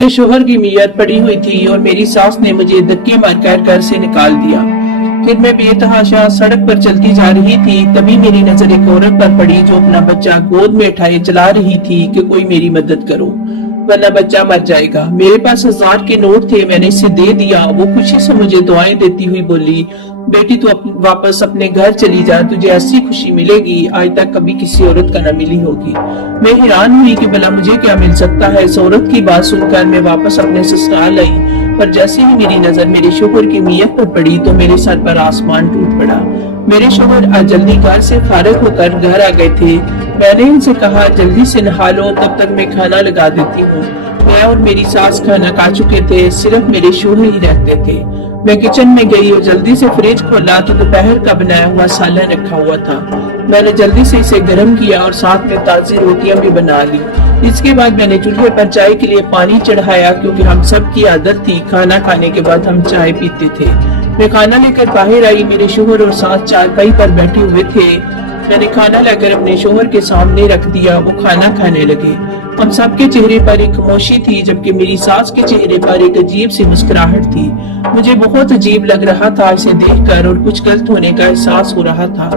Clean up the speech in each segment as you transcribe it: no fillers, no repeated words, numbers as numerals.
मेरे शोहर की नीयत पड़ी हुई थी और मेरी सास ने मुझे धक्के मारकर घर से निकाल दिया। फिर मैं बेतहाशा सड़क पर चलती जा रही थी, तभी मेरी नजर एक औरत पर पड़ी जो अपना बच्चा गोद में उठाए चला रही थी कि कोई मेरी मदद करो वरना बच्चा मर जाएगा। मेरे पास 1000 के नोट थे, मैंने इसे दे दिया। वो खुशी से मुझे दुआएं देती हुई बोली, बेटी तू वापस अपने घर चली जा, तुझे ऐसी खुशी मिलेगी आज तक कभी किसी औरत का न मिली होगी। मैं हैरान हुई कि भला मुझे क्या मिल सकता है। इस औरत की बात सुनकर मैं वापस अपने ससुराल आई, पर जैसे ही मेरी नजर मेरे शोहर की नीयत पर पड़ी तो मेरे सर पर आसमान टूट पड़ा। मेरे शोहर आज जल्दी घर से फारिग होकर घर आ गए थे। मैंने इनसे कहा जल्दी से नहा लो, तब तक मैं खाना लगा देती हूँ। मैं और मेरी सास खाना खा चुके थे, सिर्फ मेरे शोहर ही रहते थे। मैं किचन में गई और जल्दी से फ्रिज खोला तो दोपहर का बनाया हुआ सालन रखा हुआ था। मैंने जल्दी से इसे गर्म किया और साथ में ताजी रोटियां भी बना ली। इसके बाद मैंने चूल्हे पर चाय के लिए पानी चढ़ाया, क्योंकि हम सब की आदत थी खाना खाने के बाद हम चाय पीते थे। मैं खाना लेकर बाहर आई, मेरे शोहर और सास चारपाई पर बैठे हुए थे। मैंने खाना लेकर अपने शोहर के सामने रख दिया, वो खाना खाने लगे। हम सबके चेहरे पर एक खामोशी थी, जबकि मेरी सास के चेहरे पर एक अजीब सी मुस्कुराहट थी। मुझे बहुत अजीब लग रहा था इसे देखकर और कुछ गलत होने का एहसास हो रहा था,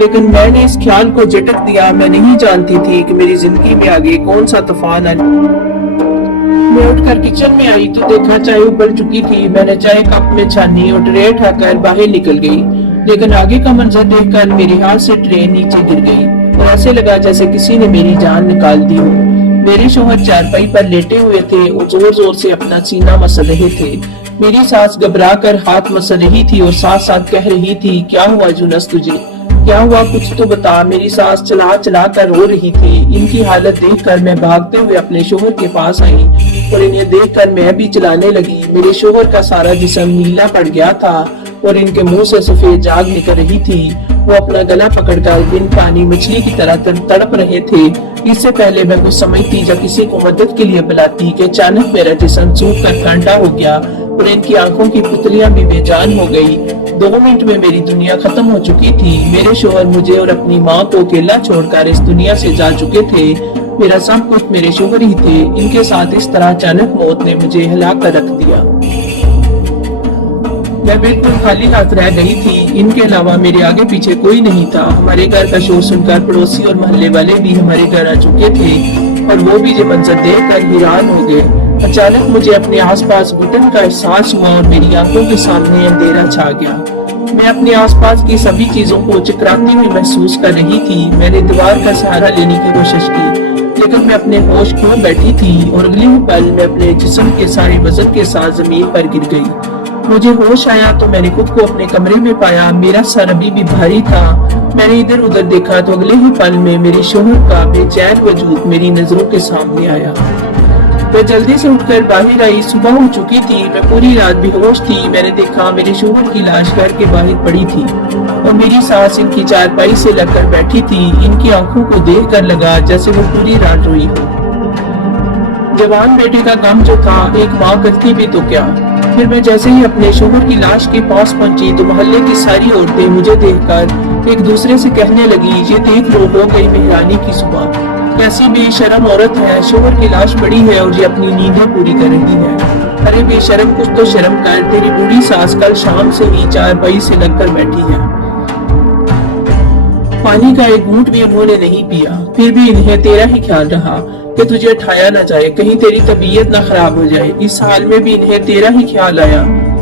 लेकिन मैंने इस ख्याल को झटक दिया। मैं नहीं जानती थी कि मेरी जिंदगी में आगे कौन सा तूफान आने। मैं उठकर किचन में आई तो देखा चाय उबल चुकी थी। मैंने चाय कप में छानी और ट्रे उठाकर बाहर निकल गई, लेकिन आगे का मंजर देखकर मेरे हाथ से ट्रे नीचे गिर गई और ऐसे लगा जैसे किसी ने मेरी जान निकाल दी हो। मेरे शोहर चारपाई पर लेटे हुए थे और जोर जोर से अपना सीना मसल रहे थे। मेरी सास घबरा कर हाथ मसल रही थी और साथ साथ कह रही थी, क्या हुआ यूनुस तुझे, क्या हुआ, कुछ तो बता। मेरी सास चला चला कर रो रही थी। इनकी हालत देखकर मैं भागते हुए अपने शोहर के पास आई और इन्हें देखकर मैं भी चिल्लाने लगी। मेरे शोहर का सारा जिस्म नीला पड़ गया था और इनके मुंह से सफेद झाग निकल रही थी। वो अपना गला पकड़कर बिन पानी मछली की तरह तड़प रहे थे। इससे पहले मैं कुछ समझती या किसी को मदद के लिए बुलाती कि अचानक मेरा जिस्म सूख कर कांटा हो गया और इनकी आंखों की पुतलियां भी बेजान हो गई। 2 मिनट में मेरी दुनिया खत्म हो चुकी थी। मेरे शोहर मुझे और अपनी माँ को अकेला छोड़कर इस दुनिया से जा चुके थे। मेरा सब कुछ मेरे शोहर ही थे। इनके साथ इस तरह अचानक मौत ने मुझे हिला कर रख दिया। मैं बिल्कुल खाली हाथ रह गई थी। इनके अलावा मेरे आगे पीछे कोई नहीं था। हमारे घर का शोर सुनकर पड़ोसी और मोहल्ले वाले भी हमारे घर आ चुके थे और वो भी ये मंजर देखकर हैरान हो गए। अचानक मुझे अपने आसपास घुटन का एहसास हुआ और मेरी आंखों के सामने अंधेरा छा गया। मैं अपने आसपास की सभी चीजों को चकराती हुई महसूस कर रही थी। मैंने दीवार का सहारा लेने की कोशिश की, लेकिन मैं अपने होश खो बैठी थी और अगले पल मैं अपने जिस्म के सारे वजन के साथ जमीन पर गिर गई। मुझे होश आया तो मैंने खुद को अपने कमरे में पाया। मेरा सर अभी भी भारी था। मैंने इधर उधर देखा तो अगले ही पल में मेरे शोहर का बेचैन वजूद मेरी नजरों के सामने आया। मैं जल्दी से उठकर बाहर आई। सुबह हो चुकी थी। मैं पूरी रात बेहोश थी। मैंने देखा मेरे शोहर की लाश घर के बाहर पड़ी थी और मेरी सास इनकी चारपाई से लगकर बैठी थी। इनकी आंखों को देखकर लगा जैसे वो पूरी रात रोई हो। जवान बेटे का गम जो था एक माँ करती भी तो क्या। फिर मैं जैसे ही अपने शोहर की लाश के पास पहुंची तो मोहल्ले की सारी औरतें मुझे देखकर एक दूसरे से कहने लगी, ये देख लो हो गई मेहरानी की सुबह, कैसी बेशरम औरत है, शोहर की लाश पड़ी है और ये अपनी नींदें पूरी कर रही है। अरे बेशरम कुछ तो शर्म कर, तेरी बूढ़ी सास कल शाम से ही चारपाई से लगकर बैठी है। पानी का एक घूंट भी उन्होंने नहीं पिया। फिर भी इन्हें तेरा ही ख्याल रहा कि तुझे उठाया न जाए, कहीं तेरी तबीयत न खराब हो जाए। इस हाल में भी इन्हें तेरा ही ख्याल आया।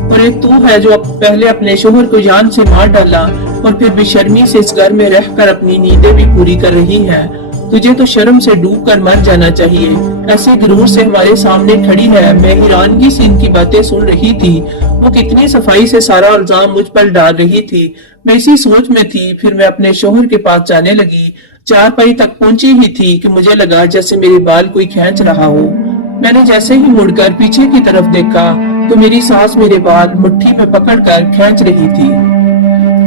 और एक तू है जो पहले अपने शोहर को जान से मार डाला और फिर बेशर्मी से इस घर में रहकर अपनी नींदें भी पूरी कर रही है। तुझे तो शर्म से डूब कर मर जाना चाहिए। ऐसे गुरूर से हमारे सामने खड़ी है। मैं हैरानगी से इनकी बातें सुन रही थी। वो कितनी सफाई से सारा इल्जाम मुझ पर डाल रही थी। मैं इसी सोच में थी। फिर मैं अपने शोहर के पास जाने लगी। चारपाई तक पहुंची ही थी कि मुझे लगा जैसे मेरे बाल कोई खींच रहा हो। मैंने जैसे ही मुड़कर पीछे की तरफ देखा तो मेरी सास मेरे बाल मुट्ठी में पकड़कर खींच रही थी।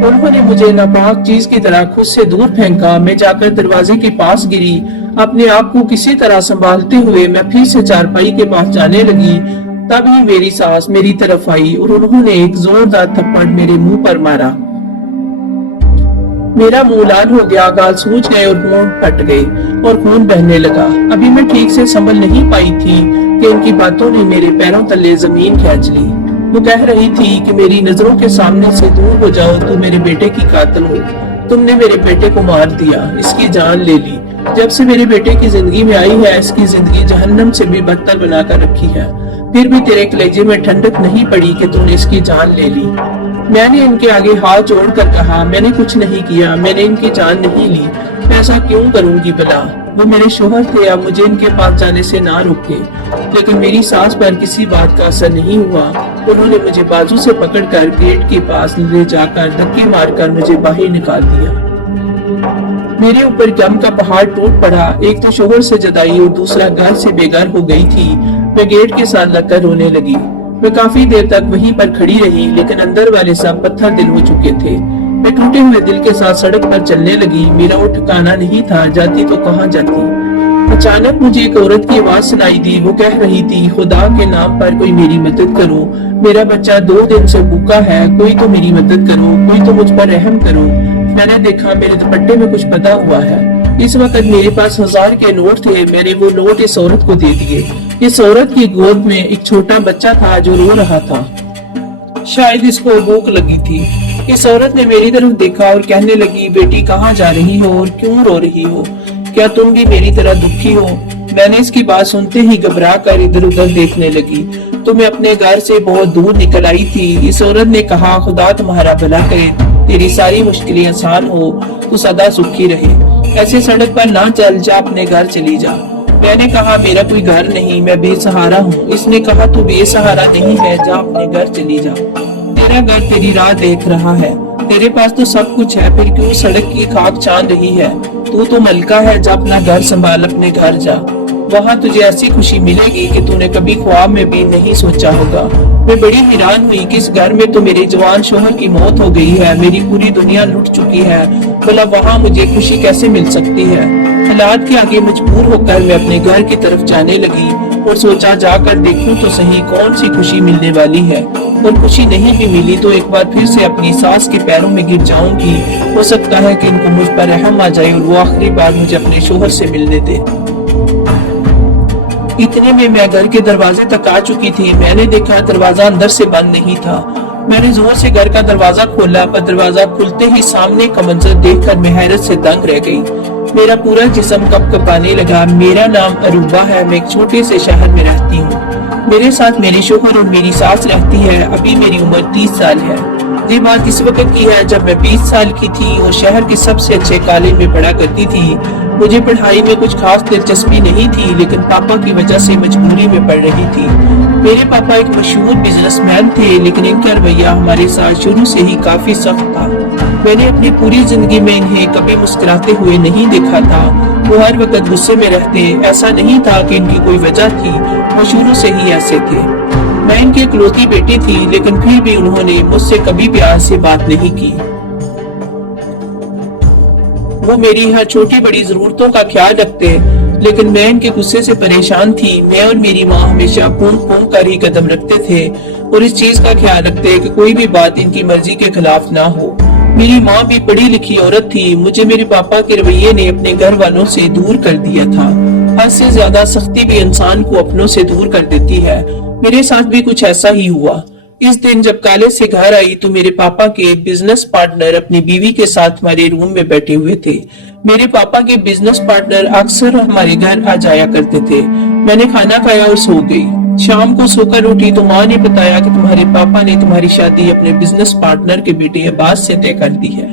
उन्होंने मुझे नापाक चीज की तरह खुद से दूर फेंका। मैं जाकर दरवाजे के पास गिरी। अपने आप को किसी तरह संभालते हुए मैं फिर से चारपाई के पास जाने लगी। तभी मेरी सास मेरी तरफ आई और उन्होंने एक जोरदार थप्पड़ मेरे मुंह पर मारा। मेरा मुंह लाल हो गया, गाल सूज गए और होंठ फट गए और खून बहने लगा। अभी मैं ठीक से संभल नहीं पाई थी کہ ان کی باتوں نے میرے پیروں تلے زمین کھینچ لی۔ وہ کہہ رہی تھی کہ میری نظروں کے سامنے سے دور ہو جاؤ، تو میرے بیٹے کی قاتل ہو، تم نے میرے بیٹے کو مار دیا، اس کی جان لے لی، جب سے میرے بیٹے کی زندگی میں آئی ہے اس کی زندگی جہنم سے بھی بدتر بنا کر رکھی ہے، پھر بھی تیرے کلیجے میں ٹھنڈک نہیں پڑی کہ تو نے اس کی جان لے لی۔ میں نے ان کے آگے ہاتھ جوڑ کر کہا میں نے کچھ نہیں کیا، میں نے ان کی جان نہیں لی، میں ایسا کیوں کروں گی بلا؟ وہ میرے شوہر تھے، اب مجھے ان کے پاس جانے سے نہ روکے۔ لیکن میری ساس پر کسی بات کا اثر نہیں ہوا، انہوں نے مجھے بازو سے پکڑ کر گیٹ کے پاس لے جا کر دھکے مار کر مجھے باہر نکال دیا۔ میرے اوپر غم کا پہاڑ ٹوٹ پڑا، ایک تو شوہر سے جدائی اور دوسرا گھر سے بے گھر ہو گئی تھی۔ میں گیٹ کے ساتھ لگ کر رونے لگی۔ میں کافی دیر تک وہیں پر کھڑی رہی، لیکن اندر والے سب پتھر دل ہو چکے تھے۔ میں ٹوٹے ہوئے دل کے ساتھ سڑک پر چلنے لگی، میرا وہ ٹھکانا نہیں تھا، جاتی تو کہاں جاتی۔ اچانک مجھے ایک عورت کی آواز سنائی دی، وہ کہہ رہی تھی خدا کے نام پر کوئی میری مدد کرو، میرا بچہ 2 دن سے بھوکا ہے، کوئی تو میری مدد کرو، کوئی تو مجھ پر رحم کرو۔ میں نے دیکھا میرے دوپٹے میں کچھ پتا ہوا ہے، اس وقت میرے پاس 1000 کے نوٹ تھے، میں نے وہ نوٹ اس عورت کو دے دیے۔ اس عورت کی گود میں ایک چھوٹا بچہ تھا جو رو رہا تھا، شاید اس کو بھوک لگی تھی۔ اس عورت نے میری طرف دیکھا اور کہنے لگی بیٹی کہاں جا رہی ہو اور کیوں رو رہی ہو، کیا تم بھی میری طرح دکھی ہو؟ میں نے اس کی بات سنتے ہی گھبرا کر ادھر ادھر دیکھنے لگی تو میں اپنے گھر سے بہت دور نکل آئی تھی۔ اس عورت نے کہا خدا تمہارا بھلا کرے، تیری ساری مشکلیں آسان ہو، تو سدا سکھی رہے، ایسے سڑک پر نہ چل، جا اپنے گھر چلی جا۔ میں نے کہا میرا کوئی گھر نہیں، میں بے سہارا ہوں۔ اس نے کہا تو بے سہارا نہیں ہے، جا اپنے گھر چلی جا، تیرا گھر تیری راہ دیکھ رہا ہے، تیرے پاس تو سب کچھ ہے، پھر کیوں سڑک کی خاک چاند رہی ہے؟ تو ملکہ ہے، جا اپنا گھر سنبھال، اپنے گھر جا، وہاں تجھے ایسی خوشی ملے گی کہ تو نے کبھی خواب میں بھی نہیں سوچا ہوگا۔ میں بڑی حیران ہوئی کہ اس گھر میں تو میرے جوان شوہر کی موت ہو گئی ہے، میری پوری دنیا لٹ چکی ہے، بھلا وہاں مجھے خوشی کیسے مل سکتی ہے؟ حالات کے آگے مجبور ہو کر میں اپنے گھر کی طرف جانے لگی اور سوچا جا کر دیکھوں تو صحیح کون سی خوشی ملنے والی ہے، اور خوشی نہیں بھی ملی تو ایک بار پھر سے اپنی ساس کے پیروں میں گر جاؤں گی، ہو سکتا ہے کہ ان کو مجھ پر رحم آ جائے اور وہ آخری بار مجھے اپنے شوہر سے ملنے دے۔ اتنے میں گھر کے دروازے تک آ چکی تھی، میں نے دیکھا دروازہ اندر سے بند نہیں تھا۔ میں نے زور سے گھر کا دروازہ کھولا، پر دروازہ کھلتے ہی سامنے کا منظر دیکھ کر میں حیرت سے دنگ رہ گئی۔ میرا پورا جسم کپ کپانے لگا۔ میرا نام اروبا ہے، میں ایک چھوٹے سے شہر میں رہتی ہوں، میرے ساتھ میرے شوہر اور میری ساس رہتی ہے، ابھی میری عمر 30 سال ہے۔ یہ بات اس وقت کی ہے جب میں 20 سال کی تھی اور شہر کے سب سے اچھے کالج میں پڑھا کرتی تھی۔ مجھے پڑھائی میں کچھ خاص دلچسپی نہیں تھی، لیکن پاپا کی وجہ سے مجبوری میں پڑھ رہی تھی۔ میرے پاپا ایک مشہور بزنس مین تھے، لیکن ان کا رویہ ہمارے ساتھ شروع سے ہی کافی سخت تھا۔ میں نے اپنی پوری زندگی میں انہیں کبھی مسکراتے ہوئے نہیں دیکھا تھا، وہ ہر وقت غصے میں رہتے، ایسا نہیں تھا کہ ان کی کوئی وجہ تھی، وہ شروع سے ہی ایسے تھے۔ میں ان کی اکلوتی بیٹی تھی، لیکن پھر بھی انہوں نے مجھ سے کبھی پیار سے بات نہیں کی۔ وہ میری ہر چھوٹی بڑی ضرورتوں کا خیال رکھتے، لیکن میں ان کے غصے سے پریشان تھی۔ میں اور میری ماں ہمیشہ پھونک پھونک کر ہی قدم رکھتے تھے اور اس چیز کا خیال رکھتے کہ کوئی بھی بات ان کی مرضی کے خلاف نہ ہو۔ میری ماں بھی پڑھی لکھی عورت تھی، مجھے میرے پاپا کے رویے نے اپنے گھر والوں سے دور کر دیا تھا۔ حد سے زیادہ سختی بھی انسان کو اپنوں سے دور کر دیتی ہے، میرے ساتھ بھی کچھ ایسا ہی ہوا۔ اس دن جب کالج سے گھر آئی تو میرے پاپا کے بزنس پارٹنر اپنی بیوی کے ساتھ ہمارے روم میں بیٹھے ہوئے تھے۔ میرے پاپا کے بزنس پارٹنر اکثر ہمارے گھر آ جایا کرتے تھے۔ میں نے کھانا کھایا اور سو گئی۔ شام کو سو کر اٹھی تو ماں نے بتایا کہ تمہارے پاپا نے تمہاری شادی اپنے بزنس پارٹنر کے بیٹے عباس سے طے کر دی ہے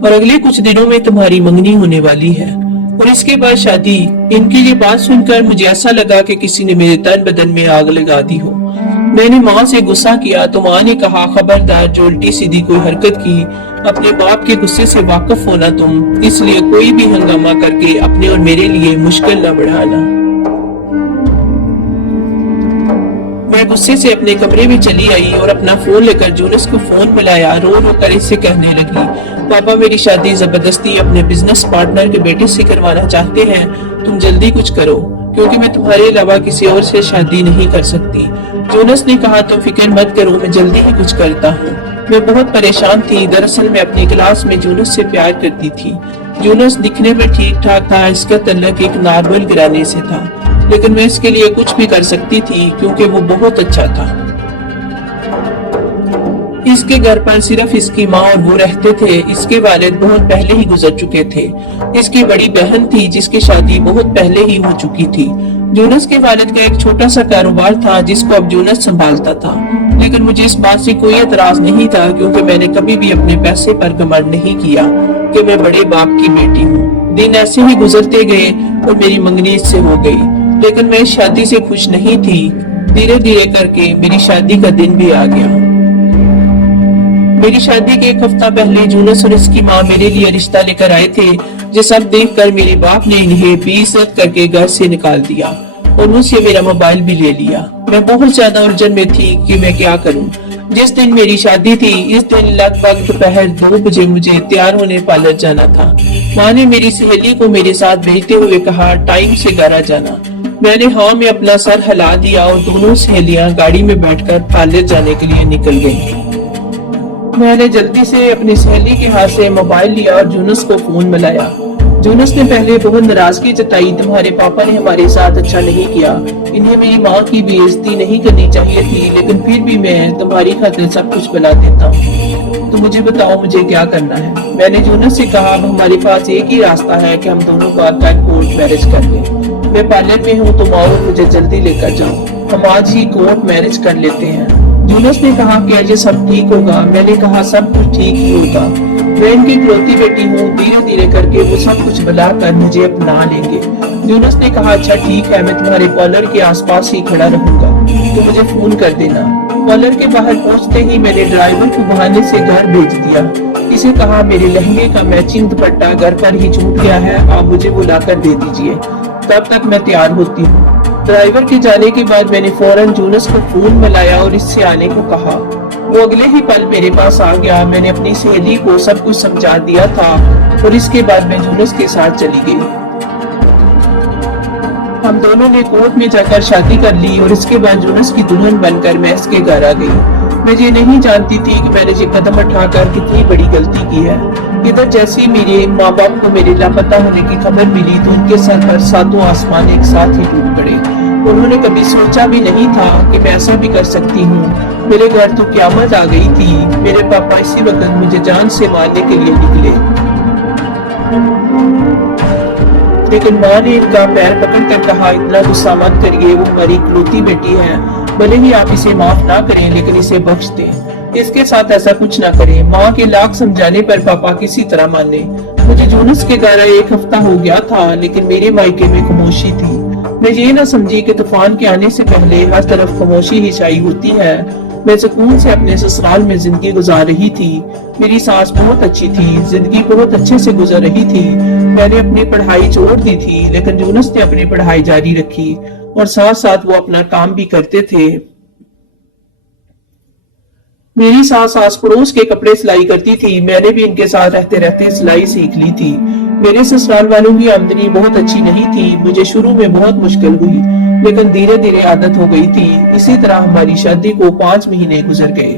اور اگلے کچھ دنوں میں تمہاری منگنی ہونے والی ہے اور اس کے بعد شادی۔ ان کی یہ بات سن کر مجھے ایسا لگا کہ کسی نے میرے تن بدن میں آگ لگا دی ہو۔ میں نے ماں سے غصہ کیا تو ماں نے کہا خبردار جو الٹی سیدھی کوئی حرکت کی، اپنے باپ کے غصے سے واقف ہونا تم، اس لیے کوئی بھی ہنگامہ کر کے اپنے اور میرے لیے مشکل نہ بڑھانا۔ میں غصے سے اپنے کمرے میں چلی آئی اور اپنا فون لے کر جونس کو فون ملایا، رو رو کر اس سے کہنے لگی پاپا میری شادی زبردستی اپنے بزنس پارٹنر کے بیٹے سے کروانا چاہتے ہیں، تم جلدی کچھ کرو کیونکہ میں تمہارے علاوہ کسی اور سے شادی نہیں کر سکتی۔ جونس نے کہا تم فکر مت کرو، میں جلدی ہی کچھ کرتا ہوں۔ میں بہت پریشان تھی، دراصل میں اپنی کلاس میں جونس سے پیار کرتی تھی۔ جونس دکھنے میں ٹھیک ٹھاک تھا، اس کا تعلق ایک نارمل گھرانے سے تھا، लेकिन मैं इसके लिए कुछ भी कर सकती थी क्योंकि वो बहुत अच्छा था। इसके घर पर सिर्फ इसकी माँ और वो रहते थे। इसके वालिद बहुत पहले ही गुजर चुके थे। इसकी बड़ी बहन थी जिसकी शादी बहुत पहले ही हो चुकी थी। जूनस के वालिद का एक छोटा सा कारोबार था जिसको अब जूनस संभालता था, लेकिन मुझे इस बात से कोई एतराज नहीं था क्योंकि मैंने कभी भी अपने पैसे पर घमंड नहीं किया कि मैं बड़े बाप की बेटी हूँ। दिन ऐसे ही गुजरते गए और मेरी मंगनी इससे हो गई, लेकिन मैं इस शादी से खुश नहीं थी। धीरे धीरे करके मेरी शादी का दिन भी आ गया। मेरी शादी के एक हफ्ता पहले जूनस और इसकी माँ मेरे लिए रिश्ता लेकर आए थे, जो सब देखकर मेरे बाप ने इन्हें बेइज्जत करके घर से निकाल दिया और मुझसे मेरा मोबाइल भी ले लिया। मैं बहुत ज्यादा उलझन में थी कि मैं क्या करूं। जिस दिन मेरी शादी थी, इस दिन लगभग दोपहर 2 बजे मुझे तैयार होने पार्लर जाना था। माँ ने मेरी सहेली को मेरे साथ भेजते हुए कहा, टाइम से घर आ जाना। मैंने हाँ में अपना सर हिला दिया और दोनों सहेलियां गाड़ी में बैठकर पार्लर जाने के लिए निकल गईं। मैंने जल्दी से अपनी सहेली के हाथ से मोबाइल लिया और जूनस को फोन मिलाया। जूनस ने पहले बहुत नाराजगी जताई, तुम्हारे पापा ने हमारे साथ अच्छा नहीं किया, इन्हें मेरी माँ की बेइज्जती नहीं करनी चाहिए थी, लेकिन फिर भी मैं तुम्हारी खातिर सब कुछ बना देता हूँ। तो मुझे बताओ मुझे क्या करना है। मैंने जूनस से कहा, अब हमारे पास एक ही रास्ता है कि हम दोनों का कोर्ट मैरिज कर लें। मैं पार्लर में हूँ, तुम आओ, मुझे जल्दी लेकर जाओ, हम आज ही कोर्ट मैरिज कर लेते हैं। जूनस ने कहा कि अजय सब ठीक होगा। मैंने कहा सब कुछ ठीक ही होगा, मैं इनकी इकलौती बेटी हूँ, धीरे धीरे करके वो सब कुछ बुलाकर मुझे अपना लेंगे। जूनस ने कहा, अच्छा ठीक है, मैं तुम्हारे पार्लर के आसपास ही खड़ा रहूंगा, तो मुझे फोन कर देना। पार्लर के बाहर पहुंचते ही मैंने ड्राइवर को बहाने से घर भेज दिया। इसे कहा, मेरे लहंगे का मैचिंग दुपट्टा घर पर ही छूट गया है, आप मुझे बुलाकर दे दीजिए, तब तक मैं तैयार होती हूँ। ड्राइवर के जाने के बाद मैंने फौरन जूनस को फोन मिलाया और इससे आने को कहा। वो अगले ही पल मेरे पास आ गया। मैंने अपनी सहेली को सब कुछ समझा दिया था और इसके बाद मैं जूनस के साथ चली गई। हम दोनों ने कोर्ट में जाकर शादी कर ली और इसके बाद जूनस की दुल्हन बनकर मैं इसके घर आ गई। मैं ये नहीं जानती थी कि मैंने ये कदम उठाकर कितनी बड़ी गलती की है। इधर जैसे ही मेरे माँ बाप को मेरे लापता होने की खबर मिली तो उनके सर पर सातों आसमान एक साथ ही टूट पड़े। उन्होंने कभी सोचा भी नहीं था कि मैं ऐसा भी कर सकती हूँ। मेरे घर तो क्यामत आ गई थी। मेरे पापा इसी वक्त मुझे जान से मारने के लिए निकले, लेकिन माँ ने इनका पैर पकड़कर कहा, इतना गुस्सा मत करिए, वो हमारी इकलौती बेटी है, भले ही आप इसे माफ ना करें लेकिन इसे बख्श दें, इसके साथ ऐसा कुछ ना करें। माँ के लाख समझाने पर पापा किसी तरह माने। मुझे जूनस के घर 1 हफ्ता हो गया था, लेकिन मेरे मायके में खामोशी थी। मैं ये ना समझी कि तूफान के आने से पहले हर तरफ खामोशी ही छाई होती है। मैं सुकून से अपने ससुराल में जिंदगी गुजार रही थी। मेरी सास बहुत अच्छी थी, जिंदगी बहुत अच्छे से गुजर रही थी। मैंने अपनी पढ़ाई छोड़ दी थी, लेकिन जूनस ने अपनी पढ़ाई जारी रखी और साथ साथ वो अपना काम भी करते थे। मेरी सास आस पड़ोस के कपड़े सिलाई करती थी। मैंने भी इनके साथ रहते रहते सिलाई सीख ली थी। मेरे ससुराल वालों की आमदनी बहुत अच्छी नहीं थी। मुझे शुरू में बहुत मुश्किल हुई, लेकिन धीरे धीरे आदत हो गई थी। इसी तरह हमारी शादी को 5 महीने गुजर गए।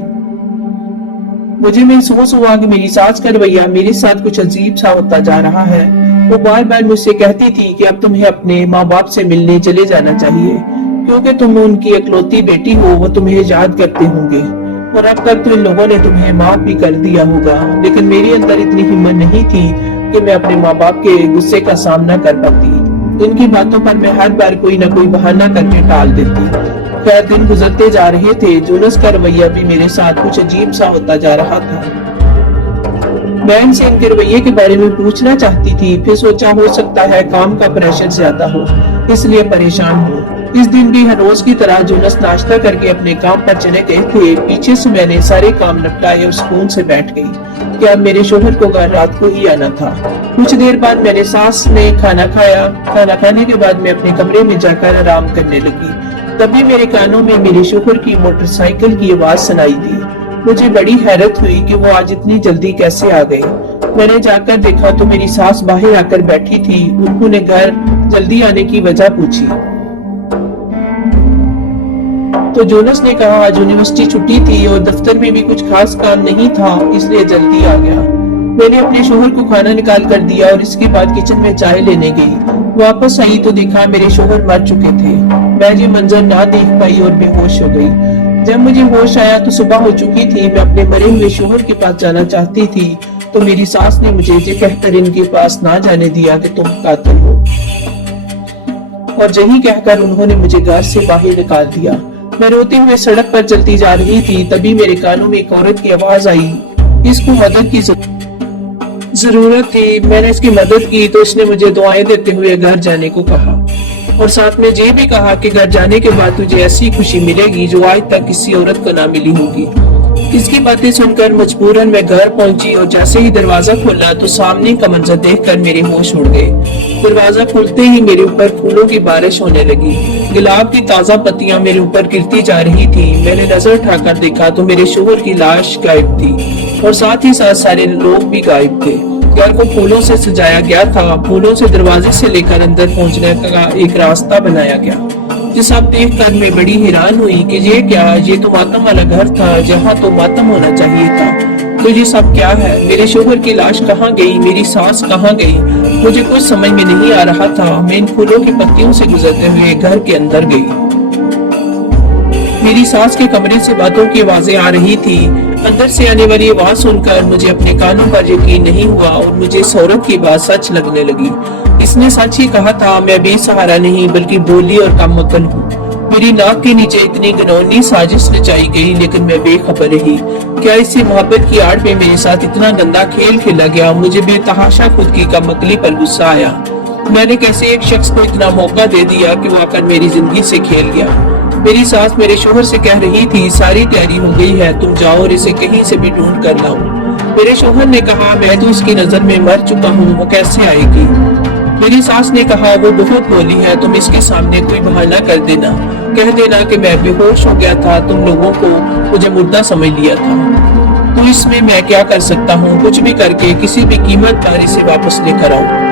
मुझे महसूस हुआ कि मेरी सास का रवैया मेरे साथ कुछ अजीब सा होता जा रहा है। वो बार बार मुझसे कहती थी कि अब तुम्हें अपने माँ बाप से मिलने चले जाना चाहिए, क्योंकि तुम उनकी इकलौती बेटी हो, वो तुम्हें याद करते होंगे और अब तक तो इन लोगों ने तुम्हें माफ भी कर दिया होगा। लेकिन मेरे अंदर इतनी हिम्मत नहीं थी कि मैं अपने माँ बाप के गुस्से का सामना कर पाती। इनकी बातों पर मैं हर बार कोई न कोई बहाना करके टाल देती। खैर दिन गुजरते जा रहे थे। जूनस का रवैया भी मेरे साथ कुछ अजीब सा होता जा रहा था। मैं इनसे इनके रवैये के बारे में पूछना चाहती थी, फिर सोचा हो सकता है काम का प्रेशर ज्यादा हो, इसलिए परेशान हूँ। इस दिन भी हर रोज की तरह जूनस नाश्ता करके अपने काम पर चले गए थे। पीछे से मैंने सारे काम निपटाए और सुकून से बैठ गई कि अब मेरे शोहर को घर रात को ही आना था। कुछ देर बाद मेरे सास ने खाना खाया। खाना खाने के बाद मैं अपने कमरे में जाकर आराम करने लगी। तभी मेरे कानों में मेरे शोहर की मोटरसाइकिल की आवाज सुनाई दी। मुझे बड़ी हैरत हुई कि वो आज इतनी जल्दी कैसे आ गए। मैंने जाकर देखा तो मेरी सास बाहर आकर बैठी थी। उन्होंने घर जल्दी आने की वजह पूछी तो जूनस ने कहा आज यूनिवर्सिटी छुट्टी थी और दफ्तर में भी कुछ खास काम नहीं था, इसलिए जल्दी आ गया। मैंने अपने शोहर को खाना निकाल कर दिया और इसके बाद किचन में चाय लेने गई। वापस आई तो देखा मेरे शोहर मर चुके थे। मैं ये मंजर ना देख पाई और बेहोश हो गई। जब मुझे होश आया तो सुबह हो चुकी थी। मैं अपने मरे हुए शोहर के पास जाना चाहती थी तो मेरी सास ने मुझे ये कहकर इनके पास ना जाने दिया कि तुम कातिल हो, और यही कहकर उन्होंने मुझे घर से बाहर निकाल दिया। मैं रोते हुए सड़क पर चलती जा रही थी, तभी मेरे कानों में एक औरत की आवाज आई, इसको मदद की जरूरत थी। मैंने इसकी मदद की तो इसने मुझे दुआएं देते हुए घर जाने को कहा, और साथ में ये भी कहा कि घर जाने के बाद तुझे ऐसी खुशी मिलेगी जो आज तक किसी औरत को ना मिली होगी। इसकी बातें सुनकर मजबूरन मैं घर पहुंची, और जैसे ही दरवाजा खोला तो सामने का मंजर देखकर मेरे होश उड़ गए। दरवाजा खुलते ही मेरे ऊपर फूलों की बारिश होने लगी। गुलाब की ताजा पत्तियां मेरे ऊपर गिरती जा रही थी। मैंने नजर उठाकर देखा तो मेरे शोहर की लाश गायब थी, और साथ ही साथ सारे लोग भी गायब थे। घर को फूलों से सजाया गया था। फूलों से दरवाजे से लेकर अंदर पहुंचने का एक रास्ता बनाया गया। ये सब देखकर मैं बड़ी हैरान हुई कि ये क्या, ये तो मातम वाला घर था जहाँ तो मातम होना चाहिए था। तो ये सब क्या है? मेरे शोहर की लाश कहाँ गई? मेरी सास कहाँ गई? मुझे कुछ समझ में नहीं आ रहा था। मैं इन फूलों की पत्तियों से गुजरते हुए घर के अंदर गई। मेरी सास के कमरे से बातों की आवाजें आ रही थी। अंदर से आने वाली आवाज सुनकर मुझे अपने कानों पर यकीन नहीं हुआ, और मुझे इस औरत की बात सच लगने लगी। इसने सच ही कहा था। मैं बेसहारा नहीं बल्कि बोली और कम अकल हूँ। मेरी नाक के नीचे इतनी घिनौनी साजिश रचाई गई, लेकिन मैं बेखबर रही। क्या इसी मोहब्बत की आड़ में मेरे साथ इतना गंदा खेल खेला गया? मुझे बेतहाशा खुद की कमअकली पर गुस्सा आया। मैंने कैसे एक शख्स को इतना मौका दे दिया कि वो आकर मेरी जिंदगी से खेल गया। मेरी सास मेरे शोहर से कह रही थी, सारी तैयारी हो गई है, तुम जाओ और इसे कहीं से भी ढूंढ कर लाओ। मेरे शोहर ने कहा, मैं तो उसकी नजर में मर चुका हूँ, वो कैसे आएगी? मेरी सास ने कहा, वो बहुत बोली है, तुम इसके सामने कोई बहाना कर देना, कह देना कि मैं बेहोश हो गया था, तुम लोगों को मुझे मुर्दा समझ लिया था। तो इसमें मैं क्या कर सकता हूँ? कुछ भी करके किसी भी कीमत पर इसे वापस लेकर आओ।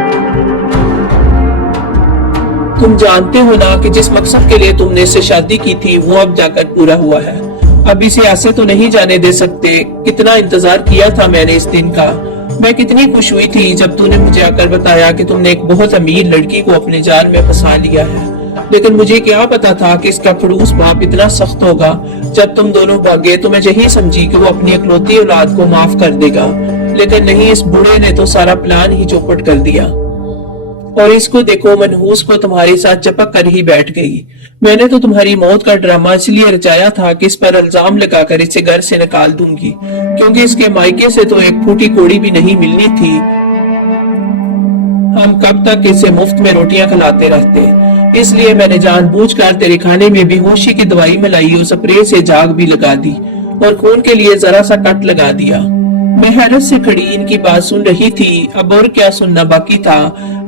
तुम जानते हो ना कि जिस मकसद के लिए तुमने इससे शादी की थी वो अब जाकर पूरा हुआ है। अब इसे ऐसे तो नहीं जाने दे सकते। कितना इंतजार किया था मैंने इस दिन का। मैं कितनी खुश हुई थी जब तूने मुझे आकर बताया कि तुमने एक बहुत अमीर लड़की को अपने जाल में फंसा लिया है। लेकिन मुझे क्या पता था कि इसका खड़ूस बाप इतना सख्त होगा। जब तुम दोनों भागे तो मैं यही समझी कि वो अपनी इकलौती औलाद को माफ कर देगा, लेकिन नहीं, इस बूढ़े ने तो सारा प्लान ही चौपट कर दिया। और इसको देखो, मनहूस को तुम्हारे साथ चिपक कर ही बैठ गई। मैंने तो तुम्हारी मौत का ड्रामा इसलिए रचाया था कि इस पर इल्जाम लगाकर इसे घर से निकाल दूंगी, क्योंकि इसके मायके से तो एक फूटी कोड़ी भी नहीं मिलनी थी। हम कब तक इसे मुफ्त में रोटियां खिलाते रहते। इसलिए मैंने जानबूझकर तेरे खाने में बेहोशी की दवाई मिलाई और स्प्रे से झाग भी लगा दी, और खून के लिए जरा सा कट लगा दिया। मैं हैरत से खड़ी इनकी बात सुन रही थी। अब और क्या सुनना बाकी था।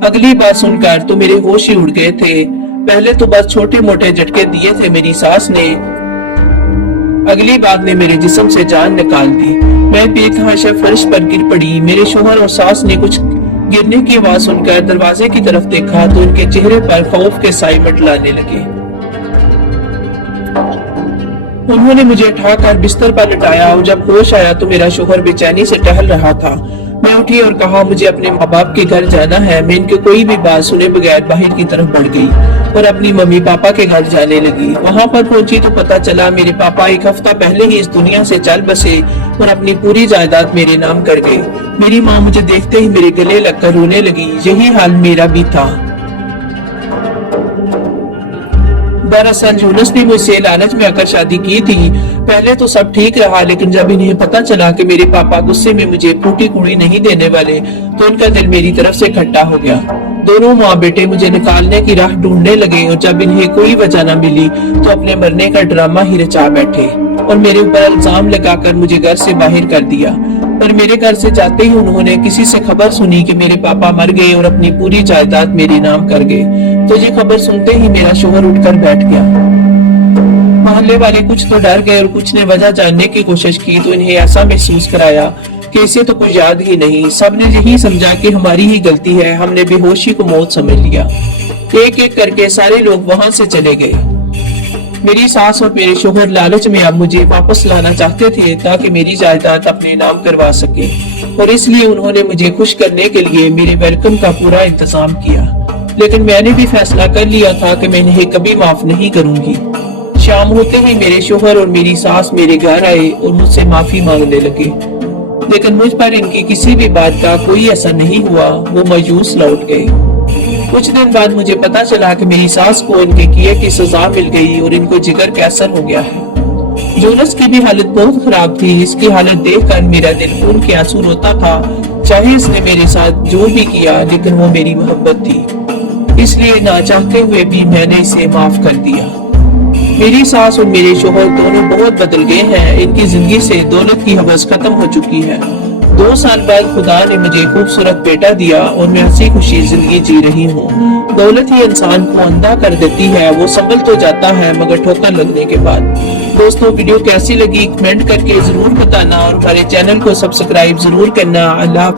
अगली बात सुनकर तो मेरे होश ही उड़ गए थे। पहले तो बस छोटे मोटे झटके दिए थे मेरी सास ने, अगली बात ने मेरे जिस्म से जान निकाल दी। मैं बेतहाशा फर्श पर गिर पड़ी। मेरे शोहर और सास ने कुछ गिरने की आवाज सुनकर दरवाजे की तरफ देखा तो उनके चेहरे पर खौफ के साए मंडलाने लगे। उन्होंने मुझे उठाकर बिस्तर पर लिटाया, और जब होश आया तो मेरा शोहर बेचैनी से टहल रहा था। मैं उठी और कहा, मुझे अपने माँ बाप के घर जाना है। मैं इनकी कोई भी बात सुने बगैर बाहर की तरफ बढ़ गई और अपनी मम्मी पापा के घर जाने लगी। वहाँ पर पहुंची तो पता चला मेरे पापा एक हफ्ता पहले ही इस दुनिया से चल बसे और अपनी पूरी जायदाद मेरे नाम कर गए। मेरी माँ मुझे देखते ही मेरे गले लगकर रोने लगी। यही हाल मेरा भी था। दरअसल यूनुस ने मुझसे लालच में आकर शादी की थी। पहले तो सब ठीक रहा, लेकिन जब इन्हें पता चला कि मेरे पापा गुस्से में मुझे फूटी कुड़ी नहीं देने वाले तो उनका दिल मेरी तरफ से खट्टा हो गया। दोनों माँ बेटे मुझे निकालने की राह ढूंढने लगे, और जब इन्हें कोई वजह न मिली तो अपने मरने का ड्रामा ही रचा बैठे और मेरे ऊपर इल्जाम लगाकर मुझे घर से बाहर कर दिया। पर मेरे घर से जाते ही उन्होंने किसी से खबर सुनी कि मेरे पापा मर गए और अपनी पूरी जायदाद मेरे नाम कर गए। तो ये खबर सुनते ही मेरा शोहर उठकर बैठ गया। मोहल्ले वाले कुछ तो डर गए और कुछ ने वजह जानने की कोशिश की तो इन्हें ऐसा महसूस कराया कि इसे तो कुछ याद ही नहीं। सबने यही समझा कि हमारी ही गलती है, हमने बेहोशी को मौत समझ लिया। एक एक करके सारे लोग वहां से चले गए। मेरी सास और मेरे शोहर लालच में अब मुझे वापस लाना चाहते थे ताकि मेरी जायदाद अपने नाम करवा सके, और इसलिए उन्होंने मुझे खुश करने के लिए मेरे वेलकम का पूरा इंतजाम किया। لیکن میں نے بھی فیصلہ کر لیا تھا کہ میں انہیں کبھی معاف نہیں کروں گی۔ شام ہوتے ہی میرے شوہر اور میری ساس میرے گھر آئے اور مجھ سے معافی مانگنے لگے، لیکن مجھ پر ان کی کسی بھی بات کا کوئی اثر نہیں ہوا۔ وہ مایوس لوٹ گئے۔ کچھ دن بعد مجھے پتا چلا کہ میری ساس کو ان کے کیے کی سزا مل گئی اور ان کو جگر کینسر ہو گیا ہے۔ جونس کی بھی حالت بہت خراب تھی۔ اس کی حالت دیکھ کر میرا دل خون کے آنسو روتا تھا۔ چاہے اس نے میرے ساتھ جو بھی کیا، لیکن وہ میری محبت تھی، اس لیے نہ چاہتے ہوئے بھی میں نے اسے معاف کر دیا۔ میری ساس اور میرے شوہر دونوں بہت بدل گئے ہیں۔ ان کی زندگی سے دولت کی ہوس ختم ہو چکی ہے۔ 2 سال بعد خدا نے مجھے خوبصورت بیٹا دیا اور میں ہنسی خوشی زندگی جی رہی ہوں۔ دولت ہی انسان کو اندھا کر دیتی ہے، وہ سنبھل تو جاتا ہے مگر ٹھوکر لگنے کے بعد۔ دوستو، ویڈیو کیسی لگی کمنٹ کر کے ضرور بتانا اور ہمارے چینل کو سبسکرائب ضرور کرنا۔ اللہ